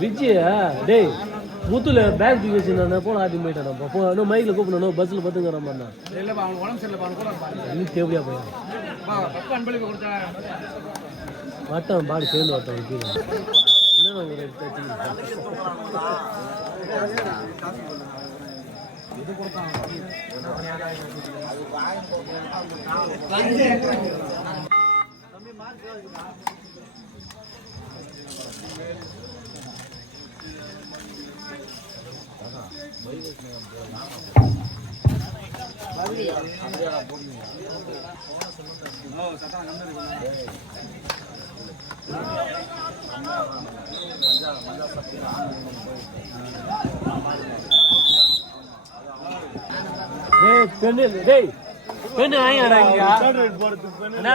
விஜயா டேய் முத்துல பேக் தூக்கி வச்சிருந்தா போன ஆட்டி போயிட்டான் போ இன்னும் மைக்கில் கூப்பிடணும் பஸ்ஸில் பத்துங்கிற மாதிரி இல்லப்பா அவனுக்கு உடம்பு சரியில்லைப்பா. நீ தேவையா போய்? வட்டம் பாடி சேர்ந்து வட்டம் கீழே. என்ன டேய் பெண்ணு டேய் பெண்ணு வாங்கிடா இங்க. பண்ணிட்டா அண்ணா.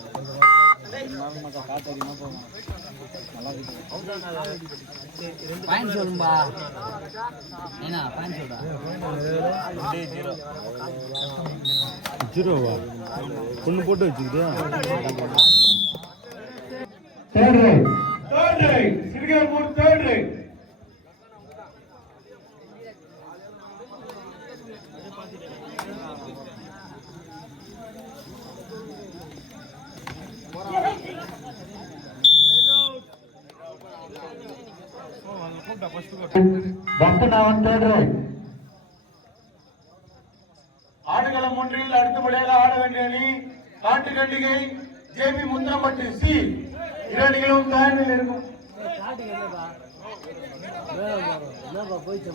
வைக்கிறா பாயிண்ட் சொல்லும்பா. என்ன பாயிண்ட் சொல்றா. ஜீரோவா? பொண்ணு போட்டு வச்சுக்கிட்டியா? பக்தநாதன் third தேடுறேன். ஆடுகளம் ஒன்றில் அடுத்தபடியாக ஆட வேண்டிய அணி காட்டு காட்டுக்கண்டிகை ஜேபி முத்திரம்பட்டு சி. இரண்டுகளும் தயாரில் இருக்கும். என்னப்பா போயிட்டு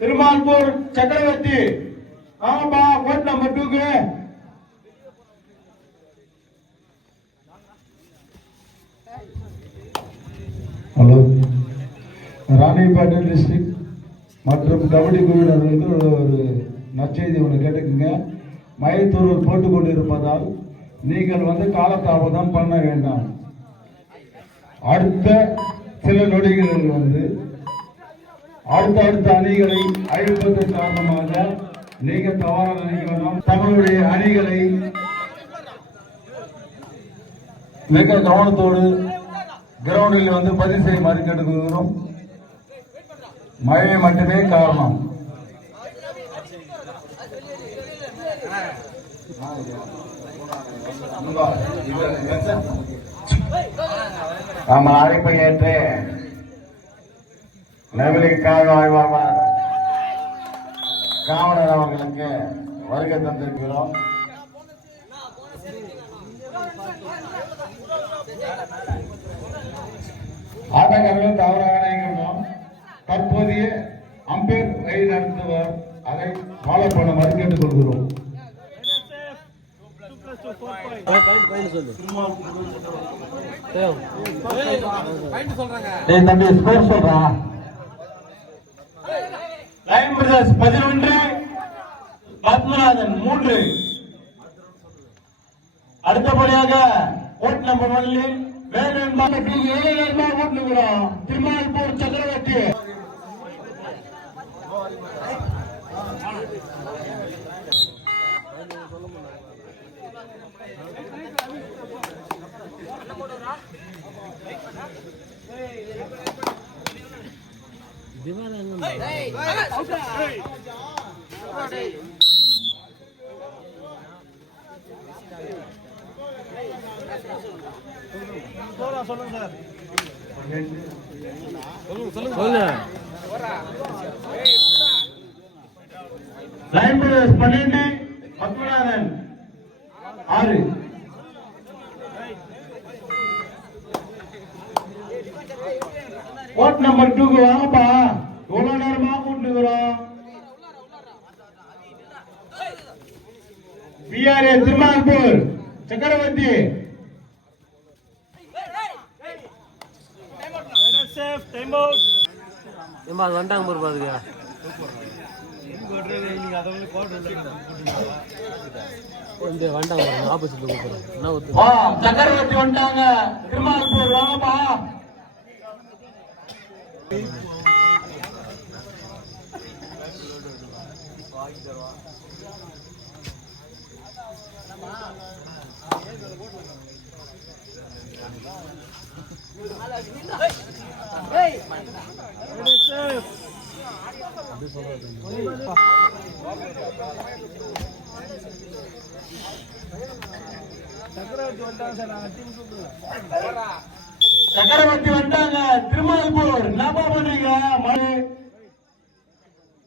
திருமால்பூர் சக்கரவர்த்தி ஆமா கோட் நம்பர் டூக்கு. ஹலோ. ராணிப்பேட்டை டிஸ்ட்ரிக்ட் மற்றும் கபடி குழுவினர்களுக்கு ஒரு ஒரு நற்செய்தி ஒன்று கேட்டுக்குங்க மயத்தூரில் போட்டுக் கொண்டிருப்பதால் நீங்கள் வந்து காலத்தாபதம் பண்ண வேண்டாம். அடுத்த சில நொடிகளில் வந்து அடுத்த அடுத்த அணிகளை அழிப்பதன் காரணமாக நீங்க தவறாக நினைக்கலாம் தங்களுடைய அணிகளை மிக கவனத்தோடு கிரவுண்டில் வந்து பதிவு செய்யுமாறு கேட்டுக்கொள்கிறோம். மழை மட்டுமே காரணம். நம்ம அழைப்பை ஏற்று. நெவிலிக்காக ஆய்வாளர் காவலர் அவர்களுக்கு வருகை தந்திருக்கிறோம். ஆட்டக்காரர்கள் தவறாக தற்போதைய அம்பேர் வழி நடத்துவர் அதை ஃபாலோ பண்ணுமாறு கேட்டுக்கொள்கிறோம் தம்பி ஸ்கோர் சொல்றா. லைன் பிரதர்ஸ் பதினொன்று பத்மநாதன் மூன்று. அடுத்தபடியாக ஓட் நம்பர் ஒன்னில் வேலன் மாவட்டத்தில் ஏழு நேரமா ஓட்டுகிறோம் திருமால்பூர் சக்கரவர்த்தி திவாலா எங்க சொல்லு லைன் பிரதர்ஸ் பன்னெண்டு பத்மநாதன் ஆறு. ஓட் நம்பர் டூக்கு வாங்கப்பா எவ்வளவு நேரமா கூட்டுக்கிறோம் பிஆர்ஏ திருமால்பூர் சக்கரவர்த்தி ஏம்பா அது வந்துட்டாங்க பாரு பாருங்க இந்த வந்துட்டாங்க. பாருங்க ஆப்போசிட்ல என்ன வாங்கப்பா. சக்கரவர்த்தி வந்தாங்க திருமால்பூர் என்னப்பா பண்றீங்க மழை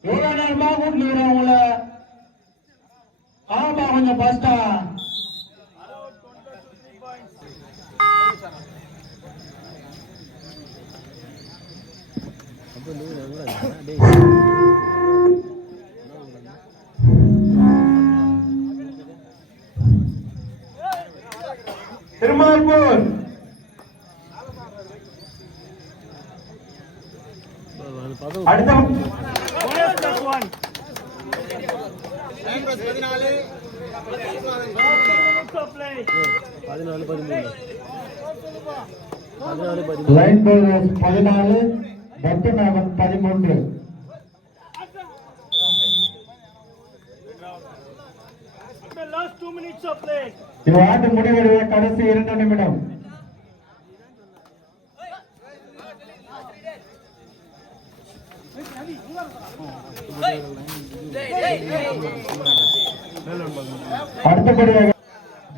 எவ்வளவு நேரமா கூட்டிட்டு உங்களை ஆமா கொஞ்சம் ஃபர்ஸ்டா அப்போ திருமால்பூர். அடுத்த பதினாலு பதிமூணு பதினாலு பதிமூணு பதினாலு. பட்டுநாதன் பதிமூன்று. இவ்வாண்டு முடிவடைய கடைசி இரண்டு நிமிடம். அடுத்தபடியாக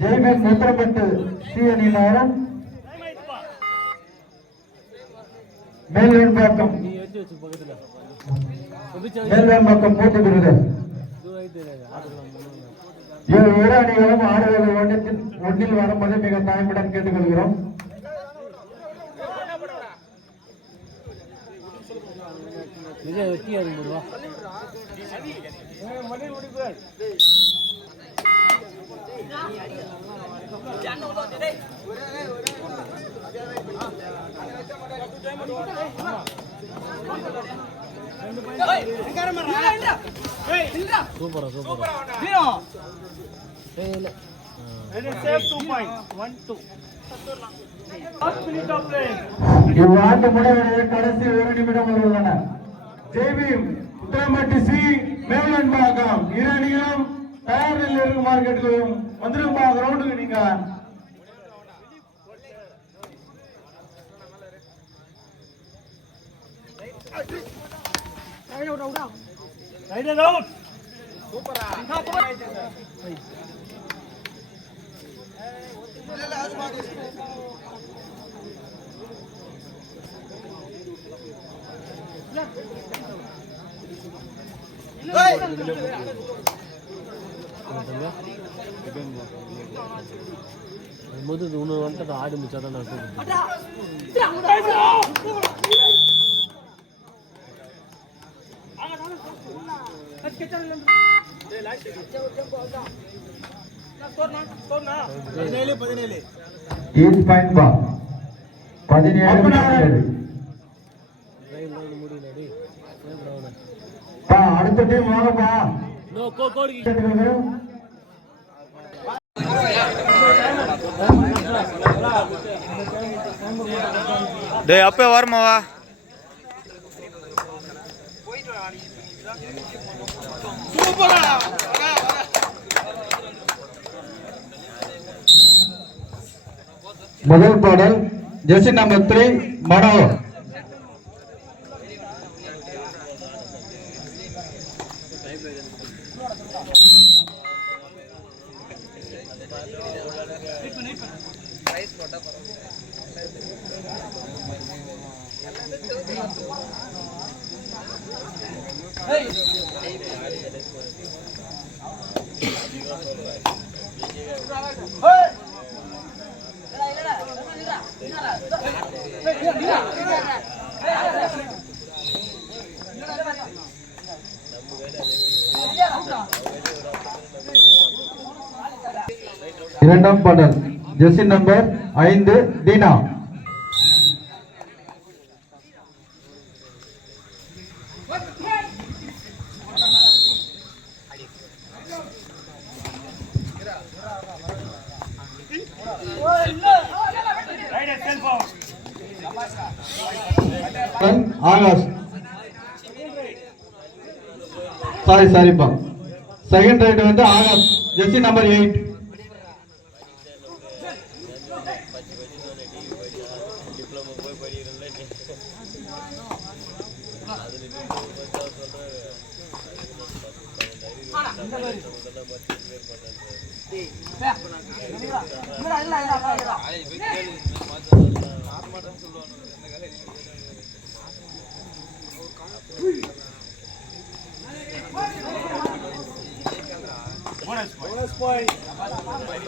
ஜெய்மேன் முத்திரப்பட்டு சி அணியினரும் மேல்வெண்பாக்கம் நீ எடுத்து மேல்வெண்பாக்கம் மூன்று விருது இது இரு இரு அணிகளும் ஆடுவது ஒன்றில் ஒன்றில் வரும்போது மிக தாய்மையுடன் கேட்டுக்கொள்கிறோம் மிக வெட்டி அது வா சூப்பரா சூப்பரா இல்ல இவ்வாண்டு முடிவடைய கடைசி ஒரு நிமிடம் உள்ளன ஜெய்பீம் உத்தரமட்டி சி மேலன்பாக்கம் இரு அணிகளும் தயார் நிலையில் மார்க்கெட்டிலும் கேட்டுக்கொள்கிறோம் வந்துருங்கப்பா கிரவுண்டுக்கு நீங்க Đấy đâu đâu đâu. Đấy đâu đâu. முதல் உணவு வந்துட்டு ஆடு மிச்சாதான் நடக்கும் அடுத்த டீம் வாங்கப்பா நோ கோ கோடி கேட்டுக்கொள்கிறோம் டேய் அப்பே வரமாவா முதல் பாடல் ஜெர்சி நம்பர் த்ரீ மனோகர். இரண்டாம் பாடல். ஜெர்சி நம்பர் ஐந்து தீனா சாரி சாரிப்பா செகண்ட் ரைட் வந்து Akash jersey number eight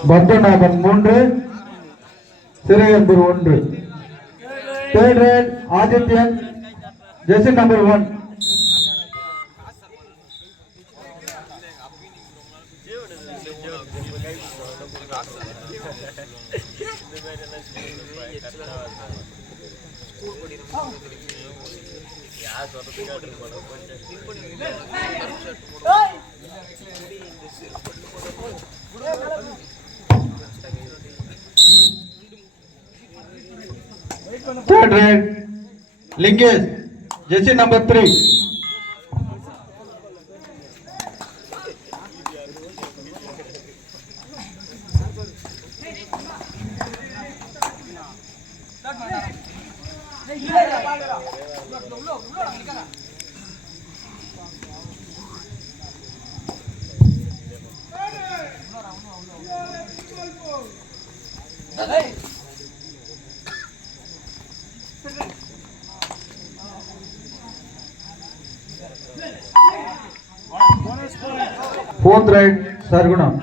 Padmanabhan மூன்று சிறையன்பூர் ஒன்று. Third right Adithyan jersey number one. Third right Lingesh jersey number three fourth right Sargunam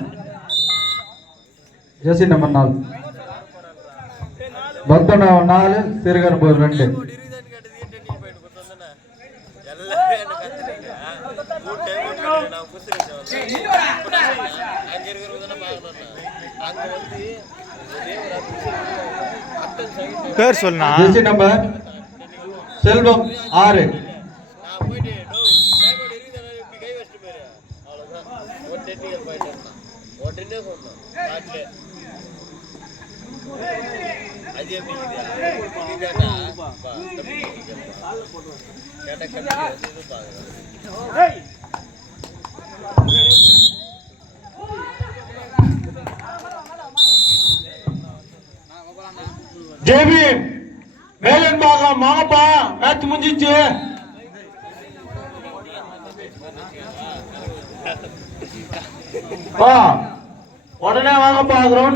jersey number நாலு பக்தநாபன் நாலு சிறுகன்பூர் ரெண்டு பேர் சொல்லுண்ணா. ஜெர்சி நம்பர் செல்வம் ஆறு. ஜெபி மேலன் பாகம் வாங்கப்பா மேட்ச் முடிஞ்சிச்சு. பா உடனே வாங்கப்பா கிரவுண்ட்